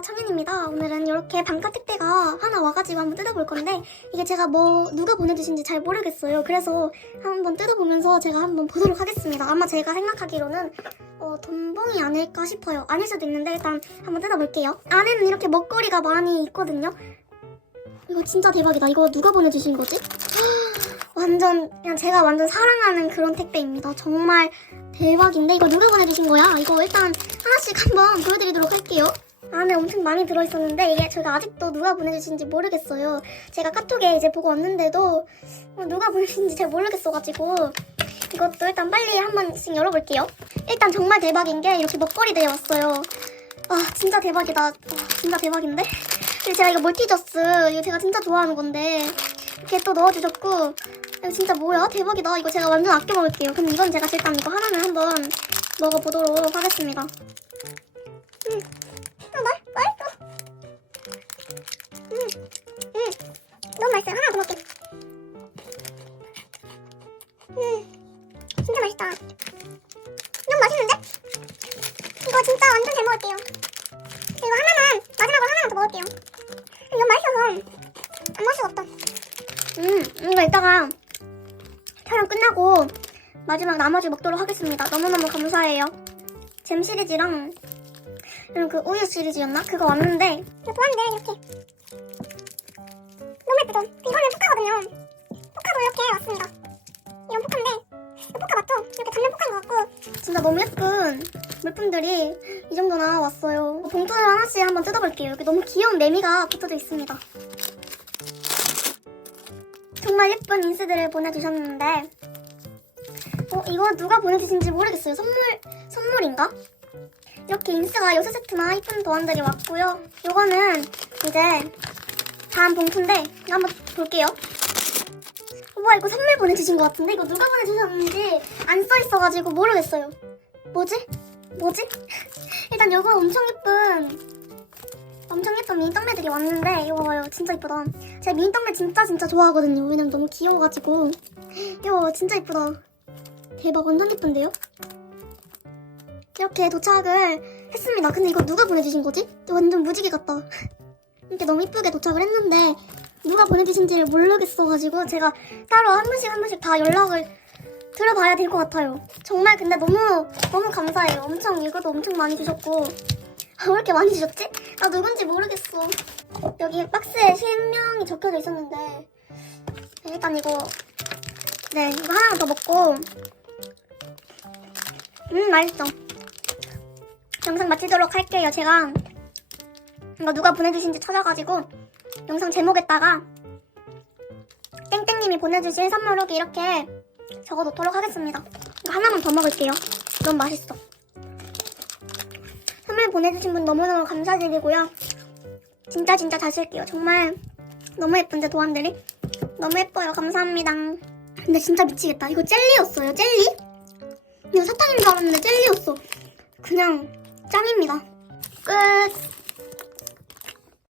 청현입니다. 오늘은 이렇게 반가 택배가 하나 와가지고 한번 뜯어볼 건데 이게 제가 뭐 누가 보내주신지 잘 모르겠어요. 그래서 한번 뜯어보면서 제가 한번 보도록 하겠습니다. 아마 제가 생각하기로는 어, 돈봉이 아닐까 싶어요. 아닐 수도 있는데 일단 한번 뜯어볼게요. 안에는 이렇게 먹거리가 많이 있거든요. 이거 진짜 대박이다. 이거 누가 보내주신 거지? 완전 그냥 제가 완전 사랑하는 그런 택배입니다. 정말 대박인데 이거 누가 보내주신 거야? 이거 일단 하나씩 한번 보여드리도록 할게요. 안에 엄청 많이 들어있었는데 이게 제가 아직도 누가 보내주신지 모르겠어요. 제가 카톡에 이제 보고 왔는데도 어, 누가 보내주신지 잘 모르겠어가지고 이것도 일단 빨리 한 번씩 열어볼게요. 일단 정말 대박인 게 이렇게 먹거리들이 왔어요. 아 진짜 대박이다. 와, 진짜 대박인데? 그리고 제가 이거 멀티저스 이거 제가 진짜 좋아하는 건데 이렇게 또 넣어주셨고 이거 진짜 뭐야? 대박이다. 이거 제가 완전 아껴 먹을게요. 그럼 이건 제가 일단 이거 하나는 한번 먹어보도록 하겠습니다. 음, 음, 진짜 맛있다. 너무 맛있는데? 이거 진짜 완전 잘 먹을게요. 이거 하나만, 마지막으로 하나만 더 먹을게요. 이거 맛있어서 안 수가 없다. 음, 이거 이따가 촬영 끝나고 마지막 나머지 먹도록 하겠습니다. 너무너무 감사해요. 잼 시리즈랑 이런 그 우유 시리즈였나? 그거 왔는데 이거 보았는데 이렇게 맞죠? 이렇게 단면 포카인 것 같고 진짜 너무 예쁜 물품들이 이 정도나 왔어요. 봉투를 하나씩 한번 뜯어볼게요. 여기 너무 귀여운 매미가 붙어져 있습니다. 정말 예쁜 인스들을 보내주셨는데 어 이거 누가 보내주신지 모르겠어요 선물 선물인가? 이렇게 인스가 6세트나 이쁜 도안들이 왔고요 요거는 이제 다음 봉투인데 한번 볼게요 이거 선물 보내주신 것 같은데? 이거 누가 보내주셨는지 안 써있어가지고 모르겠어요. 뭐지? 뭐지? 일단 요거 엄청 예쁜 엄청 예쁜 미니 떡매들이 왔는데 이거 봐요. 진짜 이쁘다. 제가 미니 떡매 진짜 진짜 좋아하거든요. 왜냐면 너무 귀여워가지고. 이거 진짜 이쁘다. 대박. 완전 예쁜데요? 이렇게 도착을 했습니다. 근데 이거 누가 보내주신 거지? 완전 무지개 같다. 이렇게 너무 이쁘게 도착을 했는데 누가 보내주신지를 모르겠어가지고 제가 따로 한 분씩 한 분씩 다 연락을 들어봐야 될 것 같아요 정말 근데 너무 너무 감사해요 엄청 이것도 엄청 많이 주셨고 아, 왜 이렇게 많이 주셨지? 나 누군지 모르겠어. 여기 박스에 실명이 적혀져 있었는데 네, 일단 이거 네 이거 하나 더 먹고 음 맛있어. 영상 마치도록 할게요. 제가 이거 누가 보내주신지 찾아가지고 영상 제목에다가 땡땡님이 보내주신 선물 후기 이렇게 적어놓도록 하겠습니다. 이거 하나만 더 먹을게요. 너무 맛있어. 선물 보내주신 분 너무너무 감사드리고요. 진짜 진짜 잘 쓸게요. 정말 너무 예쁜데 도안들이 너무 예뻐요. 감사합니다. 근데 진짜 미치겠다. 이거 젤리였어요. 젤리? 이거 사탕인 줄 알았는데 젤리였어. 그냥 짱입니다. 끝.